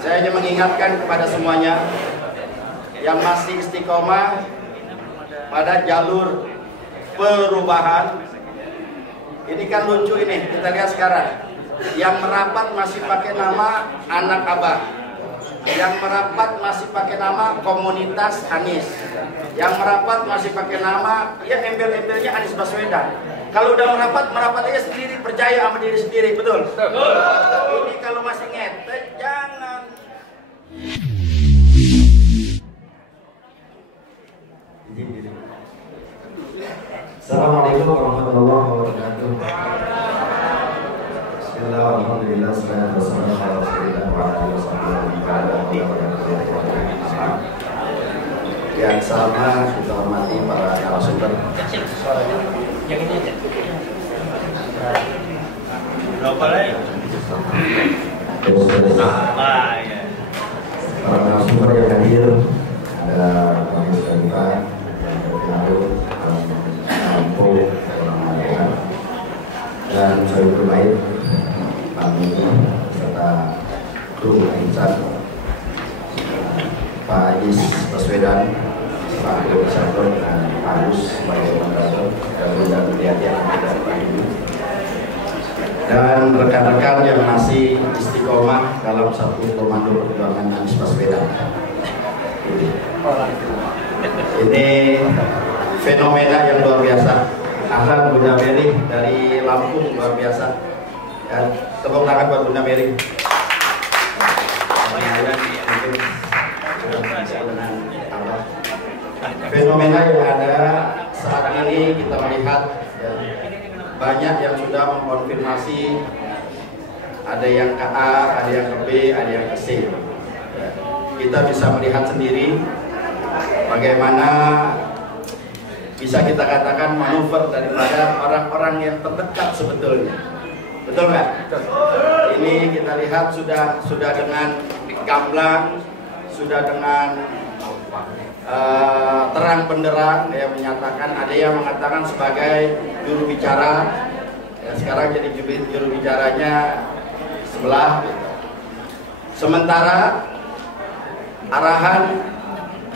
Saya hanya mengingatkan kepada semuanya yang masih istiqomah pada jalur perubahan. Ini kan lucu ini, kita lihat sekarang. Yang merapat masih pakai nama anak Abah. Yang merapat masih pakai nama komunitas Anies. Yang merapat masih pakai nama, ya embel-embelnya Anies Baswedan. Kalau udah merapat aja sendiri, percaya sama diri sendiri, betul? Ini kalau masih ngetet, jangan. Assalamualaikum warahmatullahi wabarakatuh. Bismillah, alhamdulillah, salatu wassalamu ala rasulillah wa ala alihi wasallam. Yang sama kita hormati para narasumber. Yang ini aja. Berapa lagi? Para narasumber yang hadir, ada Pak Mustafa, lalu Lampu, dan saya bermain Pak Mini serta kru Insan, Pak Anies Baswedan, Pak Agus Sator, dan Pak Agus sebagai moderator dan hati-hati yang ada Pak Ibu, dan rekan-rekan yang masih istiqomah dalam satu komando perjuangan Anies Baswedan. Ini fenomena yang luar biasa. Ahlan Bunda Mary dari Lampung luar biasa. Ya, tepuk tangan buat Bunda Mary. Fenomena yang ada saat ini kita melihat ya, banyak yang sudah mengkonfirmasi, ada yang ke A, ada yang ke B, ada yang ke C. Ya, kita bisa melihat sendiri bagaimana bisa kita katakan manuver daripada orang-orang yang terdekat sebetulnya. Betul nggak? Ini kita lihat sudah dengan gamblang, sudah dengan terang benderang, ya, menyatakan, ada yang mengatakan sebagai juru bicara, ya, sekarang jadi juru bicaranya sebelah. Sementara arahan,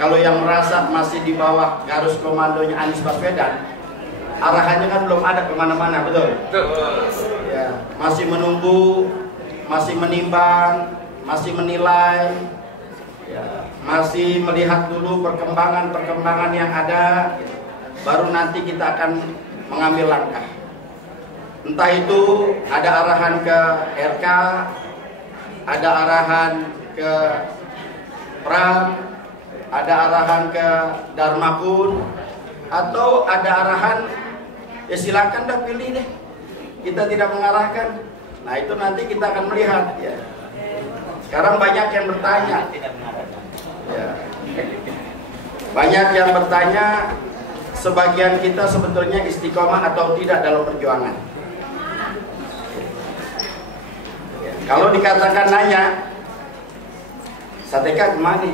kalau yang merasa masih di bawah garis komandonya Anies Baswedan, arahannya kan belum ada kemana-mana, betul? Ya, masih menunggu, masih menimbang, masih menilai, ya, masih melihat dulu perkembangan yang ada, baru nanti kita akan mengambil langkah. Entah itu ada arahan ke RK, ada arahan ke Pram, ada arahan ke Darmakun, atau ada arahan, ya silakan dah pilih deh, kita tidak mengarahkan. Nah itu nanti kita akan melihat ya. Sekarang banyak yang bertanya ya. Banyak yang bertanya, sebagian kita sebetulnya istiqomah atau tidak dalam perjuangan. Ya. Kalau dikatakan nanya, Sateka kemana?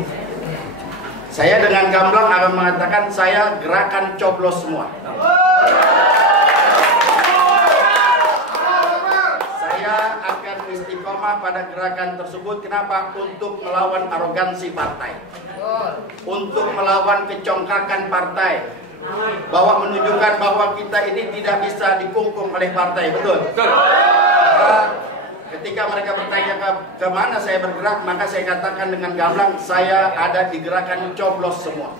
Saya dengan gamblang akan mengatakan saya gerakan coblos semua. Saya akan istiqomah pada gerakan tersebut. Kenapa? Untuk melawan arogansi partai, untuk melawan kecongkakan partai, bahwa menunjukkan bahwa kita ini tidak bisa dikungkung oleh partai, betul? Ketika mereka bertanya ke mana saya bergerak, maka saya katakan dengan gamblang, saya ada di gerakan coblos semua.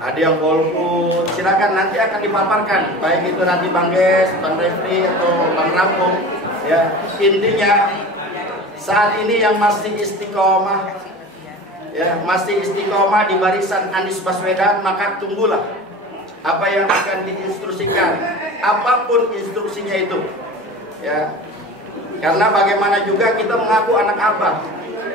Ada yang golput, silakan nanti akan dipaparkan, baik itu nanti Bang Ges, Bang Refli atau Bang Rampung. Ya, intinya saat ini yang masih istiqomah, ya, masih istiqomah di barisan Anies Baswedan, maka tunggulah apa yang akan diinstruksikan, apapun instruksinya itu, ya. Karena bagaimana juga kita mengaku anak Abah.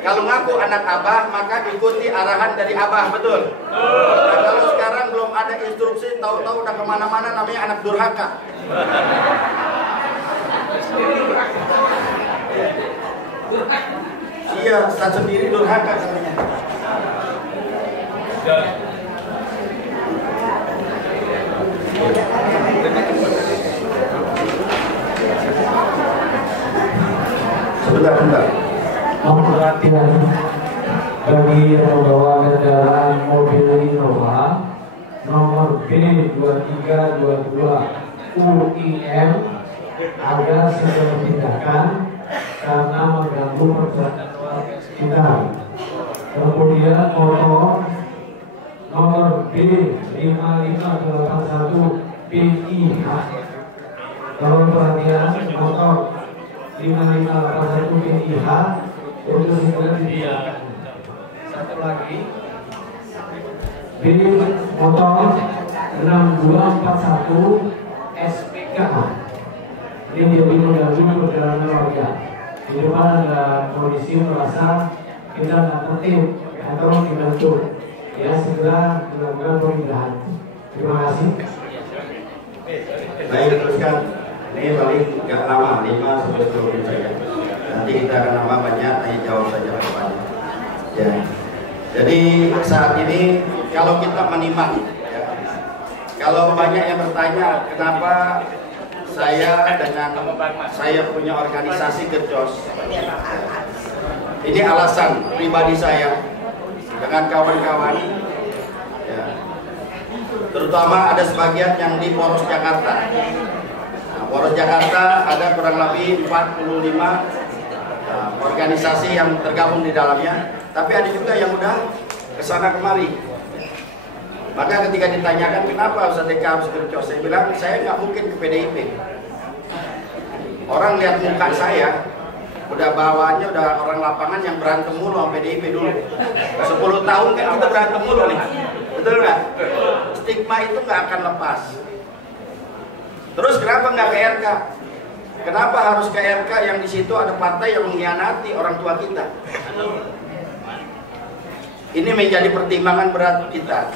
Kalau ngaku anak Abah, maka ikuti arahan dari Abah, betul? Nah, kalau sekarang belum ada instruksi, tahu-tahu udah kemana-mana, namanya anak durhaka. Iya, saya sendiri durhaka katanya. Bentar. Perhatian bagi yang membawa kendaraan mobil Innova nomor B2322 UIM agar segera dipindahkan karena mengganggu perjalanan kita. Kemudian motor nomor B5581 PIH. Tolong perhatian, motor 5581 PIH untuk segera dipindahkan. Satu lagi B motor 6241 SPK. Ini jadi mengganggu perjalanan warga. Di depan ada polisi merasa kita nggak tertib atau dibantu, ya segera dilakukan pemindahan. Terima kasih. Baik, teruskan. Ini paling nggak lama, 5 sampai 10 menit saja. Nanti kita akan nambah banyak, tanya jawab saja depannya. Ya. Jadi saat ini kalau kita menyimak, ya, kalau banyak yang bertanya kenapa saya punya organisasi Gercos, ini alasan pribadi saya dengan kawan-kawan, ya, terutama ada sebagian yang di Poros Jakarta. Nah, Poros Jakarta ada kurang lebih 45 organisasi yang tergabung di dalamnya, tapi ada juga yang udah kesana kemari. Maka ketika ditanyakan kenapa Ustaz Eka harus Gercos, saya bilang saya nggak mungkin ke PDIP. Orang lihat muka saya, udah bawaannya udah orang lapangan yang berantem mulu sama PDIP dulu. 10 tahun kan kita berantem mulu nih, betul nggak? Stigma itu nggak akan lepas. Terus kenapa nggak ke RK? Kenapa harus ke RK yang di situ ada partai yang mengkhianati orang tua kita? Ini menjadi pertimbangan berat kita.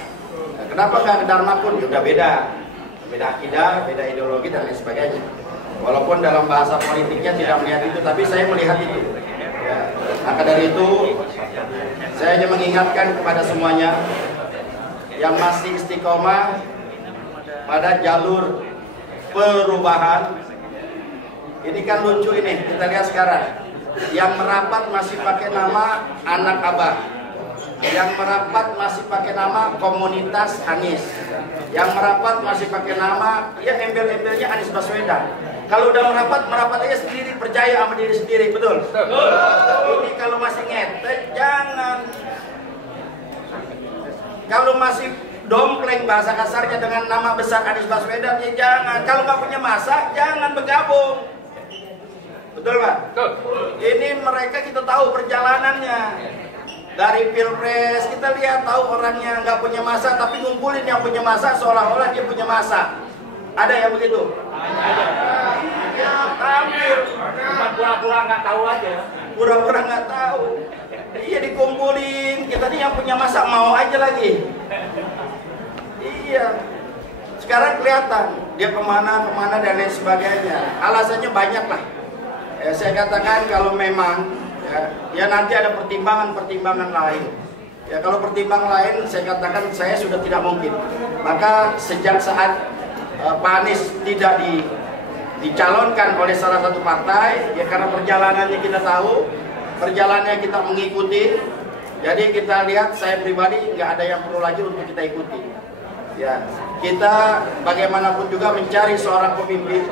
Kenapa nggak ke Dharmakun? Ya udah beda akidah, beda ideologi dan lain sebagainya. Walaupun dalam bahasa politiknya tidak melihat itu, tapi saya melihat itu. Ya. Maka dari itu, saya hanya mengingatkan kepada semuanya yang masih istiqomah pada jalur perubahan. Ini kan lucu ini, kita lihat sekarang. Yang merapat masih pakai nama anak Abah. Yang merapat masih pakai nama komunitas Anies. Yang merapat masih pakai nama, ya embel-embelnya Anies Baswedan. Kalau udah merapat aja sendiri, percaya sama diri sendiri, betul? Ini kalau masih ngetek, jangan. Kalau masih dompleng bahasa kasarnya dengan nama besar Anies Baswedan, ya jangan. Kalau nggak punya masa, jangan bergabung. Betul Pak? Ini mereka kita tahu perjalanannya. Dari Pilpres kita lihat tahu orangnya nggak punya masa, tapi ngumpulin yang punya masa seolah-olah dia punya masa. Ada yang begitu? Ya tampil. Cuma pura-pura nggak tahu aja. Pura-pura nggak tahu. Iya dikumpulin. Kita nih yang punya masa mau aja lagi. Iya. Sekarang kelihatan dia kemana dan lain sebagainya. Alasannya banyak lah. Saya katakan kalau memang ya nanti ada pertimbangan lain. Ya kalau pertimbangan lain saya katakan saya sudah tidak mungkin. Maka sejak saat Pak Anies tidak dicalonkan oleh salah satu partai, ya karena perjalanannya kita tahu, perjalanannya kita mengikuti. Jadi kita lihat saya pribadi nggak ada yang perlu lagi untuk kita ikuti. Ya kita bagaimanapun juga mencari seorang pemimpin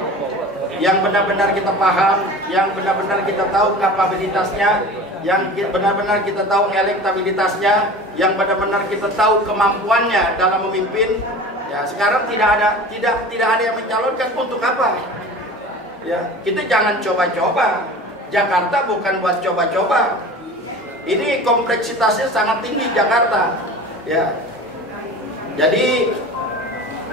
yang benar-benar kita paham, yang benar-benar kita tahu kapabilitasnya, yang benar-benar kita tahu elektabilitasnya, yang benar-benar kita tahu kemampuannya dalam memimpin. Ya, sekarang tidak ada yang mencalonkan, untuk apa? Ya, kita jangan coba-coba. Jakarta bukan buat coba-coba. Ini kompleksitasnya sangat tinggi Jakarta. Ya. Jadi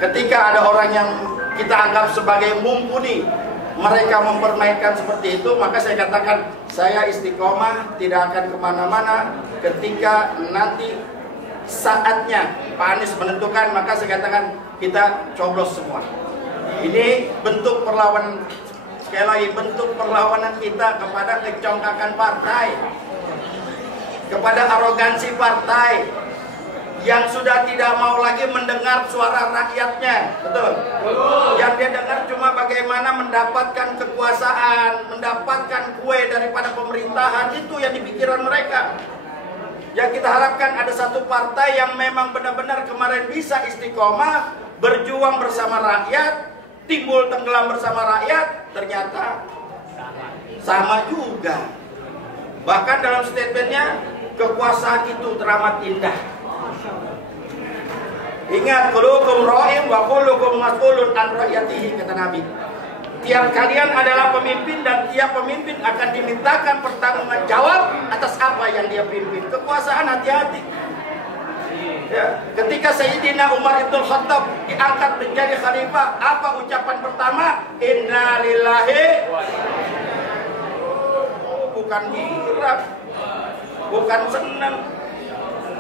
ketika ada orang yang kita anggap sebagai mumpuni, mereka mempermainkan seperti itu, maka saya katakan saya istiqomah, tidak akan kemana-mana. Ketika nanti saatnya Pak Anies menentukan, maka saya katakan kita coblos semua. Ini bentuk perlawanan, sekali lagi bentuk perlawanan kita kepada kecongkakan partai, kepada arogansi partai yang sudah tidak mau lagi mendengar suara rakyatnya, betul? Yang dia dengar cuma bagaimana bagaimana mendapatkan kekuasaan, mendapatkan kue daripada pemerintahan, itu yang di pikiran mereka. Yang kita harapkan ada satu partai yang memang benar-benar kemarin bisa istiqomah, berjuang bersama rakyat, timbul tenggelam bersama rakyat, ternyata sama juga. Bahkan dalam statementnya, kekuasaan itu teramat indah. Ingat, kullukum ra'in wa kullukum mas'ulun an ra'yatihi, kata Nabi. Tiap kalian adalah pemimpin dan tiap pemimpin akan dimintakan pertanggungan jawab atas apa yang dia pimpin. Kekuasaan hati-hati. Ya, ketika Sayyidina Umar ibn Khattab diangkat menjadi khalifah, apa ucapan pertama? Inna lillahi. Bukan girang, bukan senang.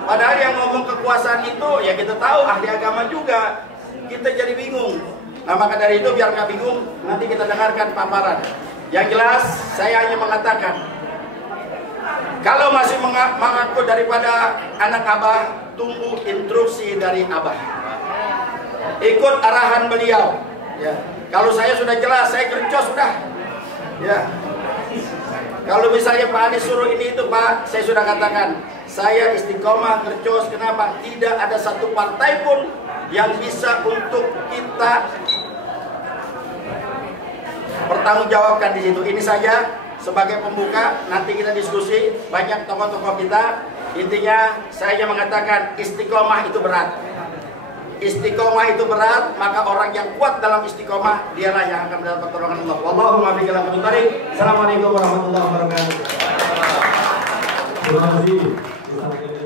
Padahal yang ngomong kekuasaan itu, ya kita tahu ahli agama juga. Kita jadi bingung. Nah maka dari itu biar nggak bingung, nanti kita dengarkan paparan. Yang jelas saya hanya mengatakan, kalau masih mengaku daripada anak Abah, tunggu instruksi dari Abah. Ikut arahan beliau. Ya. Kalau saya sudah jelas, saya kerjos sudah. Ya. Kalau misalnya Pak Anies suruh ini itu Pak, saya sudah katakan, saya istiqomah kerjos. Kenapa? Tidak ada satu partai pun yang bisa untuk kita bertanggungjawabkan di situ. Ini saja sebagai pembuka. Nanti kita diskusi banyak tokoh-tokoh kita. Intinya saya mengatakan istiqomah itu berat. Istiqomah itu berat, maka orang yang kuat dalam istiqomah dialah yang akan mendapat pertolongan Allah. Wallahumma biqil aqibut thariq. Assalamualaikum warahmatullahi wabarakatuh. Terima kasih.